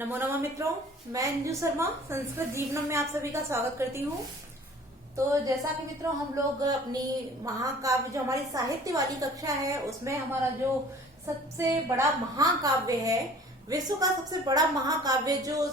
नमो नमः मित्रों, मैं अंजू शर्मा संस्कृत जीवनम में आप सभी का स्वागत करती हूँ। तो जैसा कि मित्रों हम लोग अपनी महाकाव्य जो हमारी साहित्य वाली कक्षा है उसमें हमारा जो सबसे बड़ा महाकाव्य है, विश्व का सबसे बड़ा महाकाव्य जो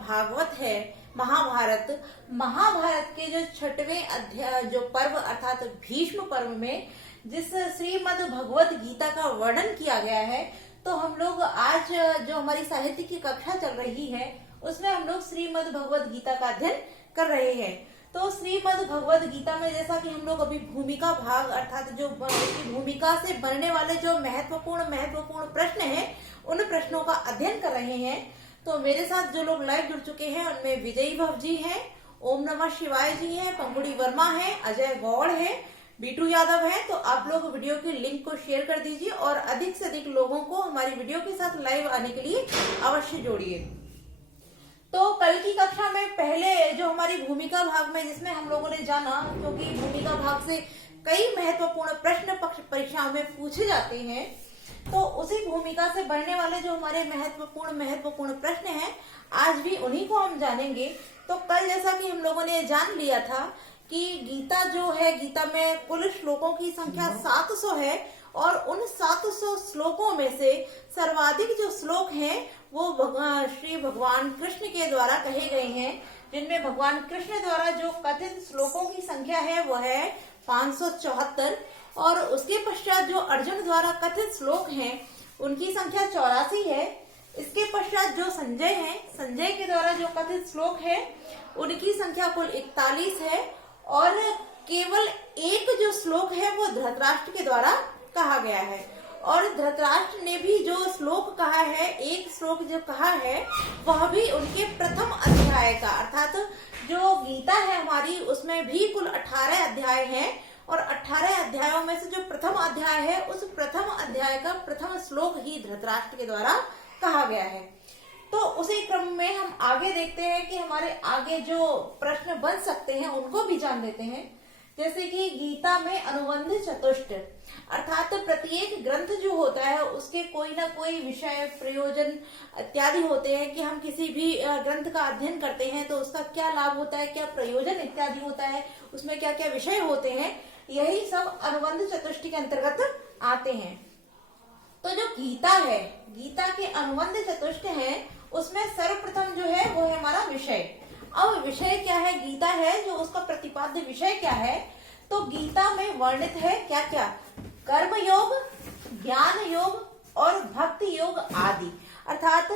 भागवत है, महाभारत के जो छठवें अध्याय जो पर्व अर्थात भीष्म पर्व में जिस श्रीमद् भगवत गीता का वर्णन किया गया है, तो हम लोग आज जो हमारी साहित्य की कक्षा चल रही है उसमें हम लोग श्रीमद् भगवत गीता का अध्ययन कर रहे हैं। तो श्रीमद् भगवत गीता में जैसा कि हम लोग अभी भूमिका भाग अर्थात जो भूमिका से बनने वाले जो महत्वपूर्ण प्रश्न हैं उन प्रश्नों का अध्ययन कर रहे हैं। तो मेरे साथ जो लोग लाइव जुड़ चुके हैं उनमें विजयी भव जी हैं, ओम नमः शिवाय जी हैं, पंगुड़ी वर्मा है, अजय गौड़ है, बीटू यादव है। तो आप लोग वीडियो की लिंक को शेयर कर दीजिए और अधिक से अधिक लोगों को हमारी वीडियो के साथ लाइव आने के लिए अवश्य जोड़िए। तो कल की कक्षा में पहले जो हमारी भूमिका भाग में जिसमें हम लोगों ने जाना, क्योंकि भूमिका भाग से कई महत्वपूर्ण प्रश्न परीक्षाओं में पूछे जाते हैं, तो उसी भूमिका से बढ़ने वाले जो हमारे महत्वपूर्ण प्रश्न हैं आज भी उन्हीं को हम जानेंगे। तो कल जैसा कि हम लोगों ने जान लिया था कि गीता जो है, गीता में कुल श्लोकों की संख्या 700 है और उन 700 श्लोकों में से सर्वाधिक जो श्लोक हैं वो श्री भगवान कृष्ण के द्वारा कहे गए हैं, जिनमें भगवान कृष्ण द्वारा जो कथित श्लोकों की संख्या है वो है 574 और उसके पश्चात जो अर्जुन द्वारा कथित श्लोक हैं उनकी संख्या 84 है। इसके पश्चात जो संजय हैं, संजय के द्वारा जो कथित श्लोक है उनकी संख्या कुल 41 है और केवल एक जो श्लोक है वो धृतराष्ट्र के द्वारा कहा गया है। और धृतराष्ट्र ने भी जो श्लोक कहा है, एक श्लोक जो कहा है वह भी उनके प्रथम अध्याय का, अर्थात जो गीता है हमारी उसमें भी कुल 18 अध्याय हैं और 18 अध्यायों में से जो प्रथम अध्याय है उस प्रथम अध्याय का प्रथम श्लोक ही धृतराष्ट्र के द्वारा कहा गया है। तो उसी क्रम में हम आगे देखते हैं कि हमारे आगे जो प्रश्न बन सकते हैं उनको भी जान लेते हैं। जैसे कि गीता में अनुबंध चतुष्ट अर्थात प्रत्येक ग्रंथ जो होता है उसके कोई ना कोई विषय, प्रयोजन इत्यादि होते हैं कि हम किसी भी ग्रंथ का अध्ययन करते हैं तो उसका क्या लाभ होता है, क्या प्रयोजन इत्यादि होता है, उसमें क्या क्या विषय होते हैं, यही सब अनुबंध चतुष्ट के अंतर्गत आते हैं। तो जो गीता है, गीता के अनुबंध चतुष्ट है उसमें सर्वप्रथम जो है वो है हमारा विषय। अब विषय क्या है, गीता है जो उसका प्रतिपाद्य विषय क्या है, तो गीता में वर्णित है क्या क्या, कर्म योग, ज्ञान योग और भक्ति योग आदि। अर्थात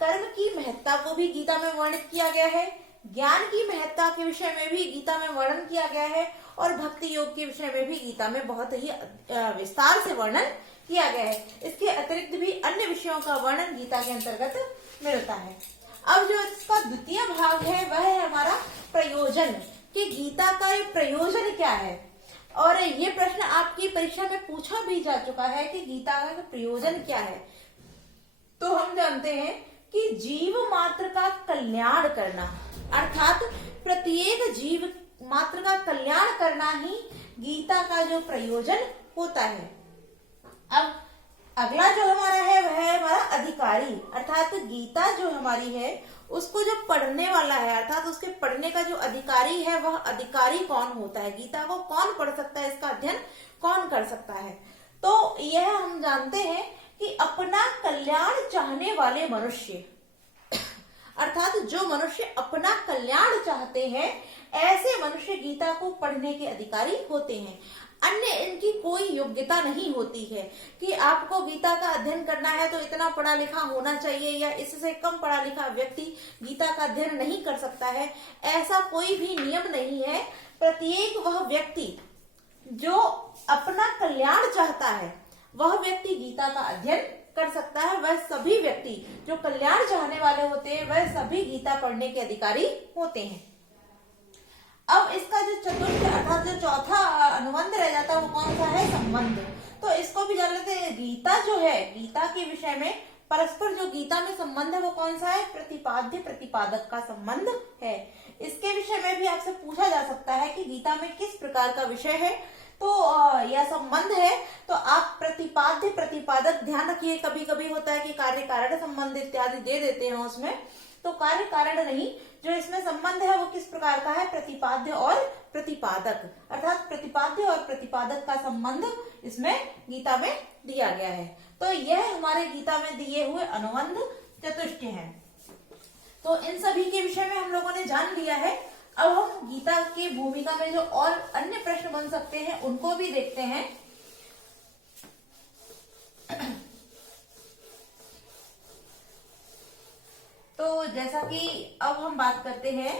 कर्म की महत्ता को भी गीता में वर्णित किया गया है, ज्ञान की महत्ता के विषय में भी गीता में वर्णन किया गया है और भक्ति योग के विषय में भी गीता में बहुत ही विस्तार से वर्णन किया गया है। इसके अतिरिक्त भी अन्य विषयों का वर्णन गीता के अंतर्गत मिलता है। अब जो इसका द्वितीय भाग है वह है हमारा प्रयोजन, कि गीता का ये प्रयोजन क्या है। और ये प्रश्न आपकी परीक्षा में पूछा भी जा चुका है कि गीता का प्रयोजन क्या है। तो हम जानते हैं कि जीव मात्र का कल्याण करना, अर्थात प्रत्येक जीव मात्र का कल्याण करना ही गीता का जो प्रयोजन होता है। अब अगला जो हमारा है वह है हमारा अधिकारी, अर्थात गीता जो हमारी है उसको जो पढ़ने वाला है अर्थात उसके पढ़ने का जो अधिकारी है वह अधिकारी कौन होता है, गीता को कौन पढ़ सकता है, इसका अध्ययन कौन कर सकता है। तो यह हम जानते हैं कि अपना कल्याण चाहने वाले मनुष्य अर्थात जो मनुष्य अपना कल्याण चाहते हैं ऐसे मनुष्य गीता को पढ़ने के अधिकारी होते हैं। अन्य इनकी कोई योग्यता नहीं होती है कि आपको गीता का अध्ययन करना है तो इतना पढ़ा लिखा होना चाहिए या इससे कम पढ़ा लिखा व्यक्ति गीता का अध्ययन नहीं कर सकता है, ऐसा कोई भी नियम नहीं है। प्रत्येक वह व्यक्ति जो अपना कल्याण चाहता है वह व्यक्ति गीता का अध्ययन कर सकता है। वह सभी व्यक्ति जो कल्याण चाहने वाले होते हैं वह सभी गीता पढ़ने के अधिकारी होते हैं। अब इसका जो चतुर्थ अर्थात जो चौथा अनुबंध रह जाता है वो कौन सा है, संबंध। तो इसको भी जान लेते हैं। गीता जो है, गीता के विषय में परस्पर जो गीता में संबंध है वो कौन सा है, प्रतिपाद्य प्रतिपादक का संबंध है। इसके विषय में भी आपसे पूछा जा सकता है कि गीता में किस प्रकार का विषय है, तो यह संबंध है। तो आप प्रतिपाद्य प्रतिपादक, ध्यान रखिए कभी कभी होता है कि कार्य कारण संबंध इत्यादि दे देते हैं उसमें, तो कार्य कारण नहीं, जो इसमें संबंध है वो किस प्रकार का है, प्रतिपाद्य और प्रतिपादक, अर्थात प्रतिपाद्य और प्रतिपादक का संबंध इसमें गीता में दिया गया है। तो यह हमारे गीता में दिए हुए अनुबंध चतुष्टय हैं। तो इन सभी के विषय में हम लोगों ने जान लिया है। अब हम गीता की भूमिका में जो और अन्य प्रश्न बन सकते हैं उनको भी देखते हैं। तो जैसा कि अब हम बात करते हैं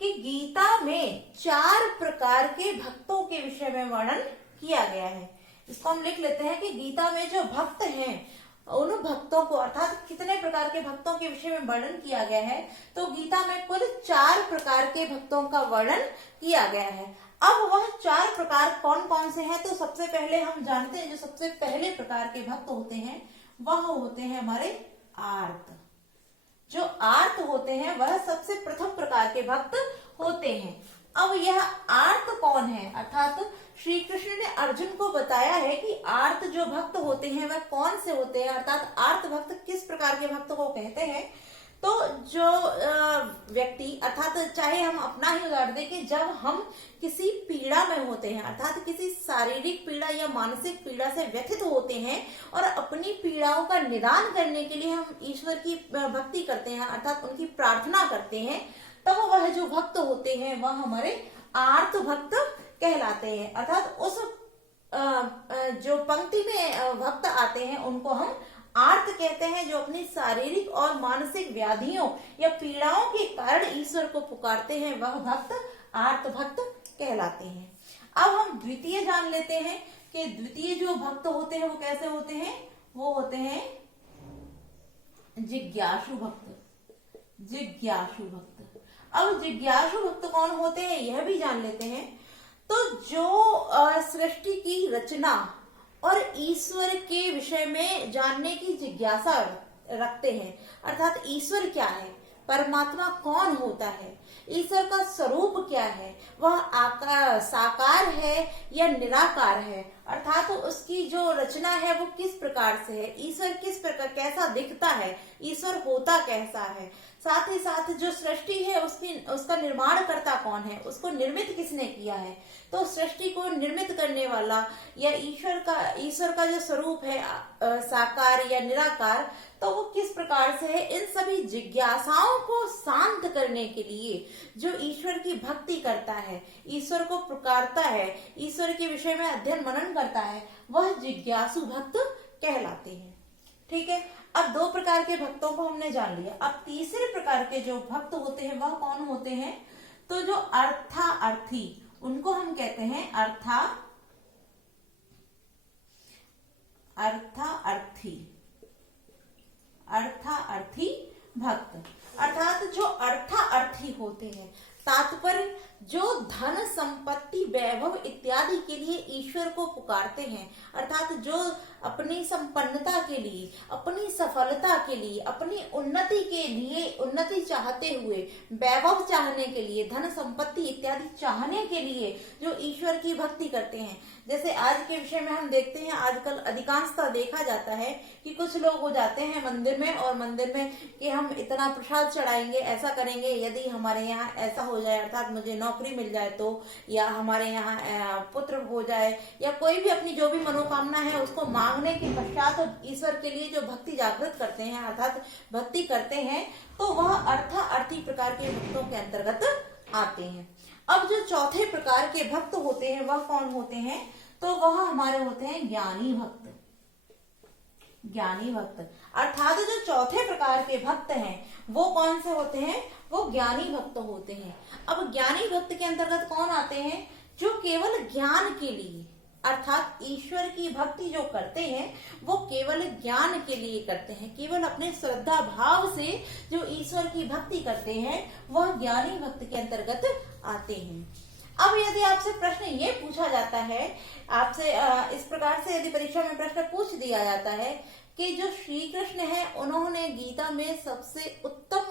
कि गीता में 4 प्रकार के भक्तों के विषय में वर्णन किया गया है। इसको हम लिख लेते हैं कि गीता में जो भक्त हैं उन भक्तों को, अर्थात कितने प्रकार के भक्तों के विषय में वर्णन किया गया है, तो गीता में कुल 4 प्रकार के भक्तों का वर्णन किया गया है। अब वह 4 प्रकार कौन कौन से हैं, तो सबसे पहले हम जानते हैं जो सबसे पहले प्रकार के भक्त होते हैं वह होते हैं हमारे आर्त। जो आर्त होते हैं वह सबसे प्रथम प्रकार के भक्त होते हैं। अब यह आर्त कौन है, अर्थात श्री कृष्ण ने अर्जुन को बताया है कि आर्त जो भक्त होते हैं वह कौन से होते हैं, अर्थात आर्त भक्त किस प्रकार के भक्त को कहते हैं। तो जो व्यक्ति, अर्थात चाहे हम अपना ही उदाहरण दें कि जब हम किसी पीड़ा में होते हैं, अर्थात किसी शारीरिक पीड़ा या मानसिक पीड़ा से व्यथित होते हैं और अपनी पीड़ाओं का निदान करने के लिए हम ईश्वर की भक्ति करते हैं, अर्थात उनकी प्रार्थना करते हैं, तब वह जो भक्त होते हैं वह हमारे आर्त भक्त कहलाते हैं। अर्थात उस जो पंक्ति में भक्त आते हैं उनको हम आर्त कहते हैं, जो अपनी शारीरिक और मानसिक व्याधियों या पीड़ाओं के कारण ईश्वर को पुकारते हैं, वह भक्त आर्त भक्त कहलाते हैं। अब हम द्वितीय जान लेते हैं कि द्वितीय जो भक्त होते हैं वो कैसे होते हैं, वो होते हैं जिज्ञासु भक्त। जिज्ञासु भक्त, अब जिज्ञासु भक्त कौन होते हैं यह भी जान लेते हैं। तो जो सृष्टि की रचना और ईश्वर के विषय में जानने की जिज्ञासा रखते हैं, अर्थात ईश्वर क्या है, परमात्मा कौन होता है, ईश्वर का स्वरूप क्या है, वह आकार साकार है या निराकार है, अर्थात उसकी जो रचना है वो किस प्रकार से है, ईश्वर किस प्रकार कैसा दिखता है, ईश्वर होता कैसा है, साथ ही साथ जो सृष्टि है उसका निर्माण करता कौन है, उसको निर्मित किसने किया है। तो सृष्टि को निर्मित करने वाला या ईश्वर का जो स्वरूप है साकार या निराकार, तो वो किस प्रकार से है, इन सभी जिज्ञासाओं को शांत करने के लिए जो ईश्वर की भक्ति करता है, ईश्वर को पुकारता है, ईश्वर के विषय में अध्ययन मनन करता है, वह जिज्ञासु भक्त कहलाते हैं। ठीक है, अब 2 प्रकार के भक्तों को हमने जान लिया। अब तीसरे प्रकार के जो भक्त होते हैं वह कौन होते हैं, तो जो अर्थार्थी, उनको हम कहते हैं अर्थार्थी भक्त, अर्थात जो अर्थार्थी होते हैं, तात्पर्य जो धन संपत्ति वैभव इत्यादि के लिए ईश्वर को पुकारते हैं, अर्थात जो अपनी संपन्नता के लिए, अपनी सफलता के लिए, अपनी उन्नति के लिए, उन्नति चाहते हुए, वैभव चाहने के लिए, धन संपत्ति इत्यादि चाहने के लिए जो ईश्वर की भक्ति करते हैं। जैसे आज के विषय में हम देखते हैं, आजकल अधिकांशतः देखा जाता है कि कुछ लोग हो जाते हैं मंदिर में, और मंदिर में कि हम इतना प्रसाद चढ़ाएंगे, ऐसा करेंगे, यदि हमारे यहाँ ऐसा हो जाए, अर्थात मुझे नौकरी मिल जाए तो, या हमारे यहाँ पुत्र हो जाए, या कोई भी अपनी जो भी मनोकामना है उसको मांगने के पश्चात ईश्वर के लिए जो भक्ति जागृत करते हैं, अर्थात भक्ति करते हैं, तो वह अर्थार्थी प्रकार के भक्तों के अंतर्गत आते हैं। अब जो चौथे प्रकार के भक्त होते हैं वह कौन होते हैं, तो वह हमारे होते हैं ज्ञानी भक्त। ज्ञानी भक्त, अर्थात जो चौथे प्रकार के भक्त हैं वो कौन से होते हैं, वो ज्ञानी भक्त होते हैं। अब ज्ञानी भक्त के अंतर्गत कौन आते हैं, जो केवल ज्ञान के लिए, अर्थात ईश्वर की भक्ति जो करते हैं वो केवल ज्ञान के लिए करते हैं, केवल अपने श्रद्धा भाव से जो ईश्वर की भक्ति करते हैं वह ज्ञानी भक्त के अंतर्गत आते हैं। अब यदि आपसे प्रश्न ये पूछा जाता है, आपसे इस प्रकार से यदि परीक्षा में प्रश्न पूछ दिया जाता है कि जो श्री कृष्ण है उन्होंने गीता में सबसे उत्तम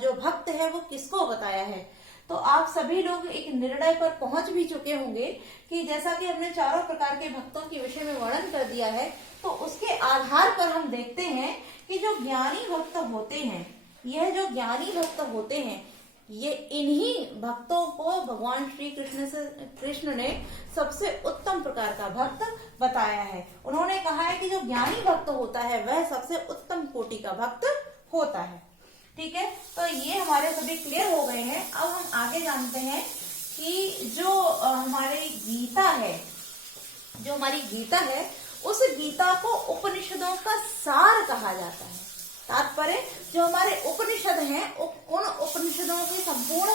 जो भक्त है वो किसको बताया है, तो आप सभी लोग एक निर्णय पर पहुंच भी चुके होंगे कि जैसा कि हमने चारों प्रकार के भक्तों के विषय में वर्णन कर दिया है, तो उसके आधार पर हम देखते हैं कि जो ज्ञानी भक्त होते हैं, यह जो ज्ञानी भक्त होते हैं, ये इन्हीं भक्तों को भगवान श्री कृष्ण ने सबसे उत्तम प्रकार का भक्त बताया है। उन्होंने कहा है कि जो ज्ञानी भक्त होता है वह सबसे उत्तम कोटि का भक्त होता है। ठीक है, तो ये हमारे सभी क्लियर हो गए हैं। अब हम आगे जानते हैं कि जो हमारी गीता है, जो हमारी गीता है, उस गीता को उपनिषदों का सार कहा जाता है। तात्पर्य जो हमारे उपनिषद हैं, उन उपनिषदों की संपूर्ण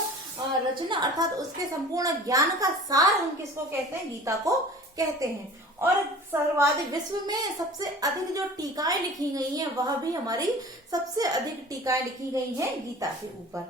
रचना अर्थात उसके संपूर्ण ज्ञान का सार हम किसको कहते हैं? गीता को कहते हैं। और सर्वाधिक विश्व में सबसे अधिक जो टीकाएं लिखी गई हैं, वह भी हमारी सबसे अधिक टीकाएं लिखी गई हैं गीता के ऊपर।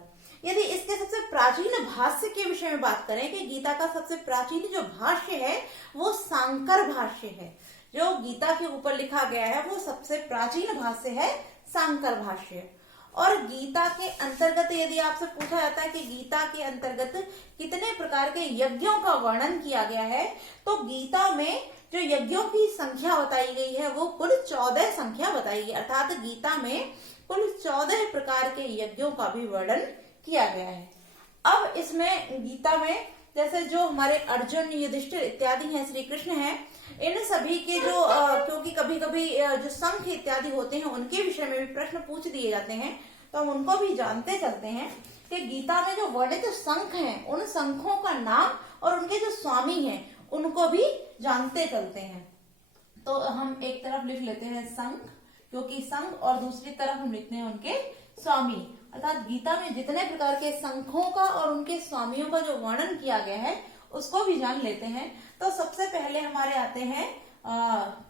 यदि इसके सबसे प्राचीन भाष्य के विषय में बात करें कि गीता का सबसे प्राचीन जो भाष्य है वो शांकर भाष्य है। जो गीता के ऊपर लिखा गया है वो सबसे प्राचीन भाष्य है शांकर भाष्य। और गीता के अंतर्गत यदि आपसे पूछा जाता है कि गीता के अंतर्गत कितने प्रकार के यज्ञों का वर्णन किया गया है, तो गीता में जो यज्ञों की संख्या बताई गई है वो कुल 14 संख्या बताई गई, अर्थात गीता में कुल 14 प्रकार के यज्ञों का भी वर्णन किया गया है। अब इसमें गीता में जैसे जो हमारे अर्जुन, युधिष्ठिर इत्यादि हैं, श्री कृष्ण हैं, इन सभी के जो क्योंकि कभी कभी जो शंख इत्यादि होते हैं उनके विषय में भी प्रश्न पूछ दिए जाते हैं, तो हम उनको भी जानते चलते हैं कि गीता में जो वर्णित शंख हैं, उन शंखों का नाम और उनके जो स्वामी हैं उनको भी जानते चलते हैं। तो हम एक तरफ लिख लेते हैं शंख, क्योंकि शंख, और दूसरी तरफ हम लिखते हैं उनके स्वामी। अर्थात गीता में जितने प्रकार के शंखों का और उनके स्वामियों का जो वर्णन किया गया है उसको भी जान लेते हैं। तो सबसे पहले हमारे आते हैं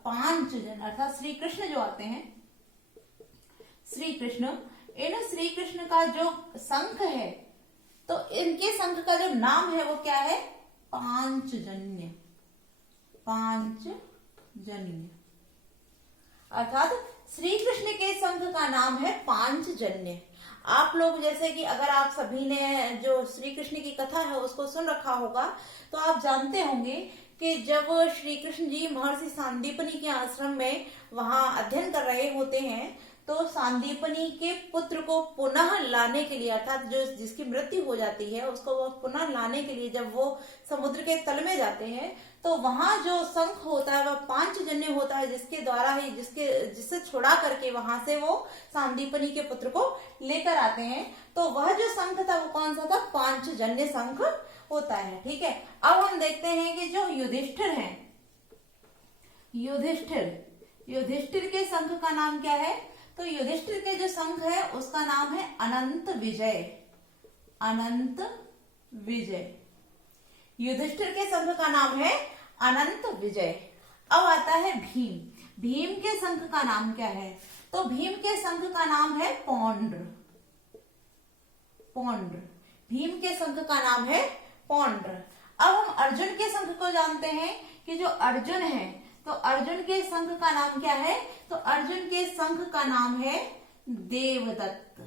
5 जन, अर्थात श्री कृष्ण जो आते हैं, श्री कृष्ण। इन श्री कृष्ण का जो शंख है, तो इनके शंख का जो नाम है वो क्या है? पांचजन्य। पांचजन्य अर्थात श्री कृष्ण के शंख का नाम है पांचजन्य। आप लोग जैसे कि अगर आप सभी ने जो श्री कृष्ण की कथा है उसको सुन रखा होगा, तो आप जानते होंगे कि जब श्री कृष्ण जी महर्षि सांदीपनि के आश्रम में वहां अध्ययन कर रहे होते हैं, तो सांदीपनि के पुत्र को पुनः लाने के लिए, अर्थात जो जिसकी मृत्यु हो जाती है उसको वो पुनः लाने के लिए जब वो समुद्र के तल में जाते हैं, तो वहां जो शंख होता है वह पांचजन्य होता है, जिसके द्वारा ही जिससे छुड़ा करके वहां से वो सांदीपनि के पुत्र को लेकर आते हैं। तो वह जो शंख था वो कौन सा था? पांचजन्य शंख होता है। ठीक है, अब हम देखते हैं कि जो युधिष्ठिर हैं, युधिष्ठिर के शंख का नाम क्या है? तो युधिष्ठिर के जो शंख है उसका नाम है अनंत विजय। अनंत विजय, युधिष्ठिर के शंख का नाम है अनंत विजय। अब आता है भीम। भीम के शंख का नाम क्या है? तो भीम के शंख का नाम है पौंड्र। पौंड्र, भीम के शंख का नाम है पौंड्र। अब हम अर्जुन के शंख को जानते हैं कि जो अर्जुन है, तो अर्जुन के शंख का नाम क्या है? तो अर्जुन के शंख का नाम है देवदत्त।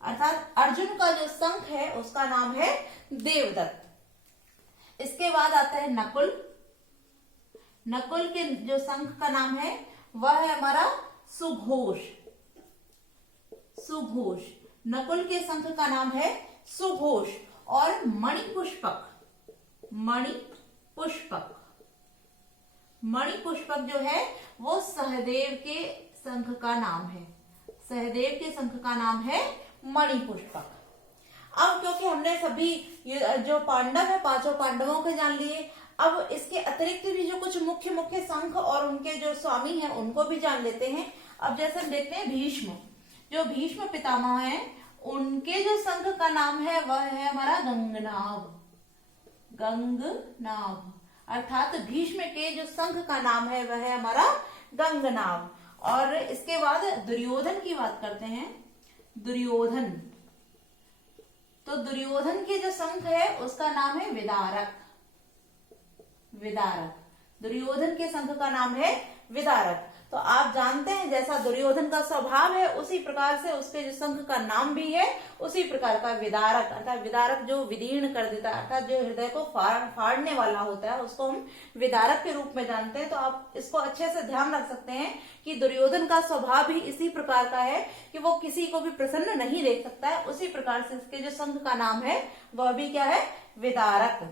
अर्थात अर्जुन का जो शंख है उसका नाम है देवदत्त। इसके बाद आता है नकुल। नकुल के जो शंख का नाम है वह है हमारा सुघोष। सुघोष, नकुल के शंख का नाम है सुघोष। और मणिपुष्पक, मणिपुष्पक, मणिपुष्पक जो है वो सहदेव के शंख का नाम है। सहदेव के शंख का नाम है मणिपुष्पक। अब क्योंकि हमने सभी जो पांडव है, 5 पांडवों के जान लिए, अब इसके अतिरिक्त भी जो कुछ मुख्य मुख्य शंख और उनके जो स्वामी हैं उनको भी जान लेते हैं। अब जैसे हम देखते हैं भीष्म, जो भीष्म पितामह हैं, उनके जो शंख का नाम है वह है हमारा गंगनाभ। गंगनाभ, अर्थात भीष्म के जो शंख का नाम है वह है हमारा गंगनाभ। और इसके बाद दुर्योधन की बात करते हैं। दुर्योधन, तो दुर्योधन के जो शंख है उसका नाम है विदारक। विदारक, दुर्योधन के शंख का नाम है विदारक। तो आप जानते हैं जैसा दुर्योधन का स्वभाव है उसी प्रकार से उसके जो शंख का नाम भी है उसी प्रकार का विदारक, अर्थात विदारक जो विदीर्ण कर देता है, अर्थात जो हृदय को फाड़ने वाला होता है उसको हम विदारक के रूप में जानते हैं। तो आप इसको अच्छे से ध्यान रख सकते हैं कि दुर्योधन का स्वभाव भी इसी प्रकार का है कि वो किसी को भी प्रसन्न नहीं देख सकता है, उसी प्रकार से इसके जो शंख का नाम है वह भी क्या है, विदारक।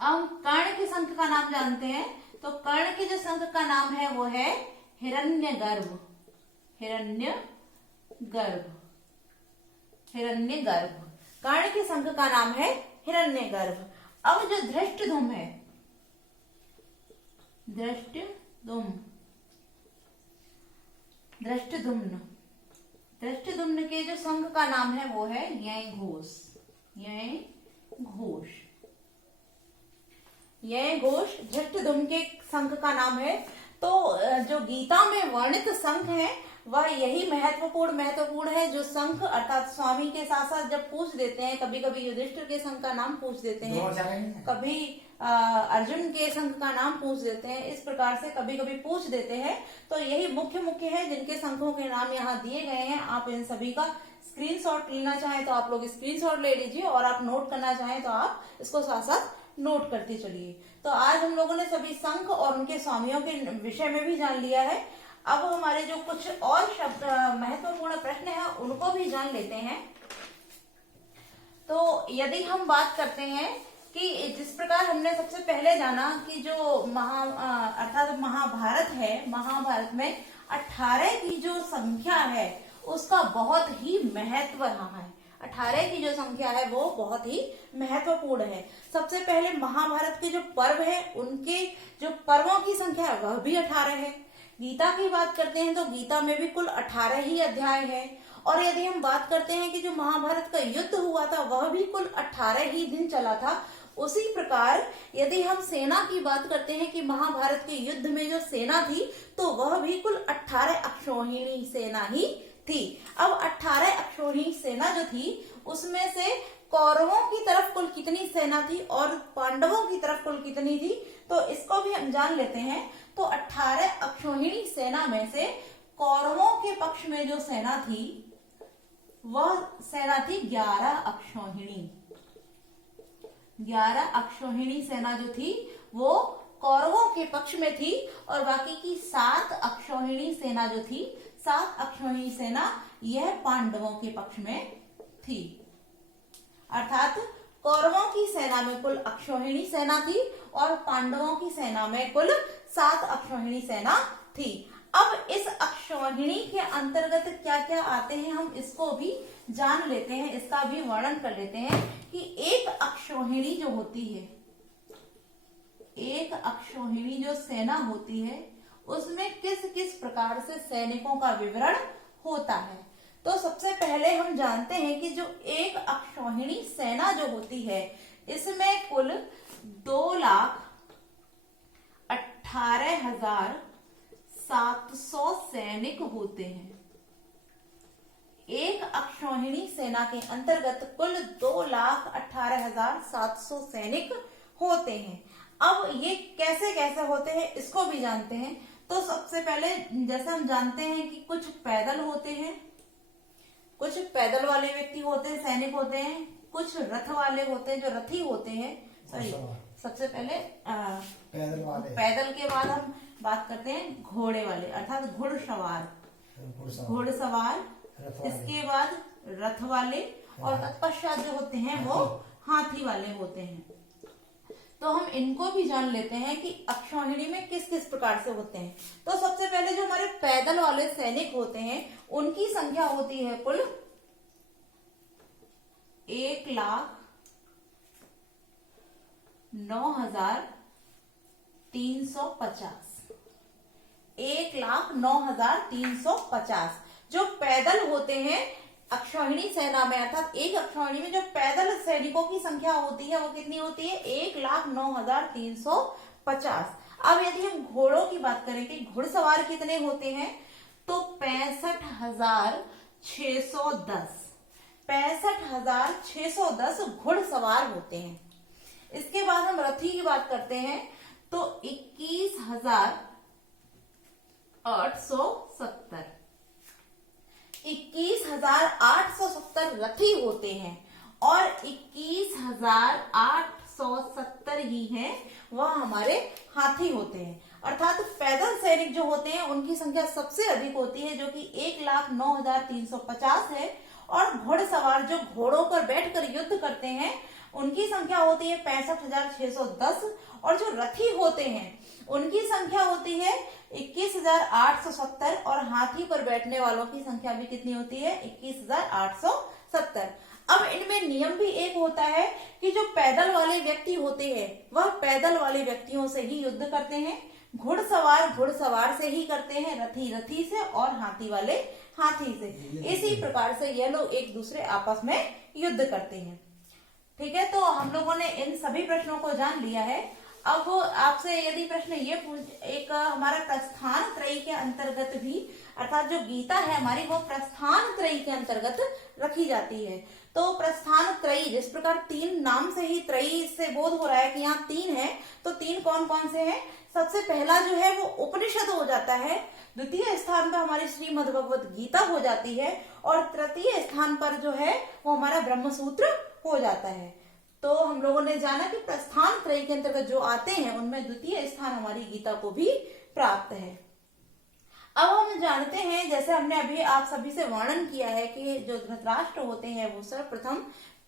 अब कर्ण के शंख का नाम जानते हैं, तो कर्ण के जो शंख का नाम है वो है हिरण्यगर्भ, हिरण्यगर्भ, हिरण्यगर्भ। कर्ण के शंख का नाम है हिरण्यगर्भ। अब जो धृष्टद्युम्न है, धृष्टद्युम्न, धृष्टद्युम्न के जो शंख का नाम है वो है ययघोष, ययघोष, ययघोष धृष्टद्युम्न के शंख का नाम है। तो जो गीता में वर्णित शंख है वह यही महत्वपूर्ण है। जो शंख अर्थात स्वामी के साथ साथ जब पूछ देते हैं, कभी कभी युधिष्ठिर के शंख का नाम पूछ देते हैं, कभी अर्जुन के शंख का नाम पूछ देते हैं, इस प्रकार से कभी कभी पूछ देते हैं। तो यही मुख्य है जिनके शंखों के नाम यहाँ दिए गए हैं। आप इन सभी का स्क्रीनशॉट लेना चाहें तो आप लोग स्क्रीनशॉट ले लीजिए, और आप नोट करना चाहें तो आप इसको साथ साथ नोट करते चलिए। तो आज हम लोगों ने सभी शंख और उनके स्वामियों के विषय में भी जान लिया है। अब हमारे जो कुछ और शब्द महत्वपूर्ण प्रश्न है उनको भी जान लेते हैं। तो यदि हम बात करते हैं कि जिस प्रकार हमने सबसे पहले जाना कि जो अर्थात महाभारत है, महाभारत में 18 की जो संख्या है उसका बहुत ही महत्व रहा है। 18 की जो संख्या है वो बहुत ही महत्वपूर्ण है। सबसे पहले महाभारत के जो पर्व है उनके जो पर्वों की संख्या है वह भी 18 है। गीता की बात करते हैं तो गीता में भी कुल 18 ही अध्याय है। और यदि हम बात करते हैं कि जो महाभारत का युद्ध हुआ था वह भी कुल 18 ही दिन चला था। उसी प्रकार यदि हम सेना की बात करते हैं कि महाभारत के युद्ध में जो सेना थी तो वह भी कुल 18 अक्षौहिणी सेना ही थी। अब 18 अक्षौहिणी सेना जो थी उसमें से कौरवों की तरफ कुल कितनी सेना थी और पांडवों की तरफ कुल कितनी थी, तो इसको भी हम जान लेते हैं। तो 18 अक्षौहिणी सेना में से कौरवों के पक्ष में जो सेना थी वह सेना थी 11 अक्षौहिणी। 11 अक्षौहिणी सेना जो थी वो कौरवों के पक्ष में थी, और बाकी की 7 अक्षौहिणी सेना जो थी, 7 अक्षौहिणी सेना यह पांडवों के पक्ष में थी। अर्थात कौरवों की सेना में कुल अक्षौहिणी सेना थी और पांडवों की सेना में कुल 7 अक्षौहिणी सेना थी। अब इस अक्षौहिणी के अंतर्गत क्या क्या आते हैं हम इसको भी जान लेते हैं, इसका भी वर्णन कर लेते हैं कि एक अक्षौहिणी जो होती है, एक अक्षौहिणी जो सेना होती है उसमें किस किस प्रकार से सैनिकों का विवरण होता है। तो सबसे पहले हम जानते हैं कि जो एक अक्षौहिणी सेना जो होती है इसमें कुल 2,18,700 सैनिक होते हैं। एक अक्षौहिणी सेना के अंतर्गत कुल 2,18,700 सैनिक होते हैं। अब ये कैसे कैसे होते हैं इसको भी जानते हैं। तो सबसे पहले जैसे हम जानते हैं कि कुछ पैदल होते हैं, कुछ पैदल वाले व्यक्ति होते हैं, सैनिक होते हैं, कुछ रथ वाले होते हैं जो रथी होते हैं। सॉरी, सबसे पहले पैदल के बाद हम बात करते हैं घोड़े वाले अर्थात घुड़सवार, इसके बाद रथ वाले, और तत्पश्चात जो होते हैं वो हाथी वाले होते हैं। तो हम इनको भी जान लेते हैं कि अक्षौहिणी में किस किस प्रकार से होते हैं। तो सबसे पहले जो हमारे पैदल वाले सैनिक होते हैं उनकी संख्या होती है कुल 1,09,350। 1,09,350 जो पैदल होते हैं अक्षौहिणी सेना में, अर्थात एक अक्षौहिणी में जो पैदल सैनिकों की संख्या होती है वो कितनी होती है, 1,09,350। अब यदि हम घोड़ों की बात करें कि घुड़सवार कितने होते हैं, तो 65,610 65,610 घुड़सवार होते हैं। इसके बाद हम रथी की बात करते हैं तो 21,000 870 21,870 रथी होते हैं और 21,870 ही हैं वह हमारे हाथी होते हैं। अर्थात पैदल सैनिक जो होते हैं उनकी संख्या सबसे अधिक होती है जो कि 1,09,350 है और घुड़सवार जो घोड़ों पर बैठकर युद्ध करते हैं उनकी संख्या होती है 65,610 और जो रथी होते हैं उनकी संख्या होती है 21,870 और हाथी पर बैठने वालों की संख्या भी कितनी होती है 21,870। अब इनमें नियम भी एक होता है कि जो पैदल वाले व्यक्ति होते हैं वह पैदल वाले व्यक्तियों से ही युद्ध करते हैं, घुड़सवार घुड़सवार से ही करते हैं, रथी रथी से और हाथी वाले हाथी से। इसी प्रकार से यह लोग एक दूसरे आपस में युद्ध करते हैं। ठीक है, तो हम लोगों ने इन सभी प्रश्नों को जान लिया है। अब आपसे यदि प्रश्न ये एक हमारा प्रस्थान त्रयी के अंतर्गत भी अर्थात जो गीता है हमारी वो प्रस्थान त्रयी के अंतर्गत रखी जाती है। तो प्रस्थान त्रयी जिस प्रकार तीन नाम से ही त्रयी से बोध हो रहा है कि यहाँ तीन है, तो तीन कौन कौन से हैं? सबसे पहला जो है वो उपनिषद हो जाता है, द्वितीय स्थान पर हमारी श्रीमद् भगवत गीता हो जाती है और तृतीय स्थान पर जो है वो हमारा ब्रह्मसूत्र हो जाता है। तो हम लोगों ने जाना कि प्रस्थान त्रयी के अंतर्गत जो आते हैं उनमें द्वितीय स्थान हमारी गीता को भी प्राप्त है। अब हम जानते हैं, जैसे हमने अभी आप सभी से वर्णन किया है कि जो धृतराष्ट्र होते हैं वो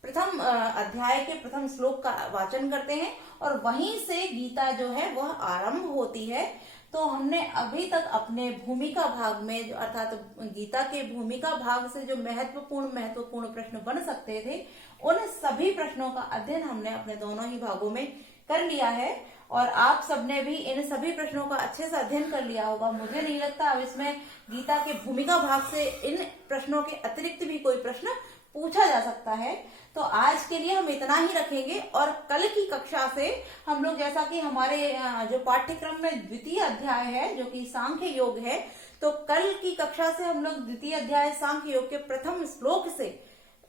प्रथम अध्याय के प्रथम श्लोक का वाचन करते हैं और वहीं से गीता जो है वह आरंभ होती है। तो हमने अभी तक अपने भूमिका भाग में अर्थात गीता के भूमिका भाग से जो महत्वपूर्ण प्रश्न बन सकते थे उन सभी प्रश्नों का अध्ययन हमने अपने दोनों ही भागों में कर लिया है और आप सबने भी इन सभी प्रश्नों का अच्छे से अध्ययन कर लिया होगा। मुझे नहीं लगता अब इसमें गीता के भूमिका भाग से इन प्रश्नों के अतिरिक्त भी कोई प्रश्न पूछा जा सकता है। तो आज के लिए हम इतना ही रखेंगे और कल की कक्षा से हम लोग, जैसा कि हमारे जो पाठ्यक्रम में द्वितीय अध्याय है जो कि सांख्य योग है, तो कल की कक्षा से हम लोग द्वितीय अध्याय सांख्य योग के प्रथम श्लोक से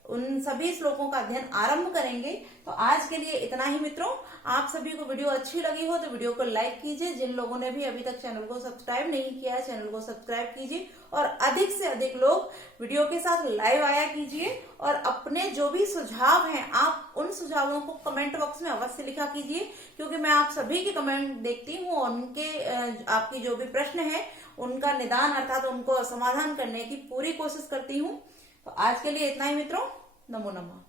उन सभी श्लोकों का अध्ययन आरंभ करेंगे। तो आज के लिए इतना ही मित्रों। आप सभी को वीडियो अच्छी लगी हो तो वीडियो को लाइक कीजिए। जिन लोगों ने भी अभी तक चैनल को सब्सक्राइब नहीं किया है चैनल को सब्सक्राइब कीजिए और अधिक से अधिक लोग वीडियो के साथ लाइव आया कीजिए और अपने जो भी सुझाव हैं आप उन सुझावों को कमेंट बॉक्स में अवश्य लिखा कीजिए, क्योंकि मैं आप सभी के कमेंट देखती हूँ और उनके आपकी जो भी प्रश्न है उनका निदान अर्थात उनको समाधान करने की पूरी कोशिश करती हूँ। तो आज के लिए इतना ही मित्रों। नमो नमः।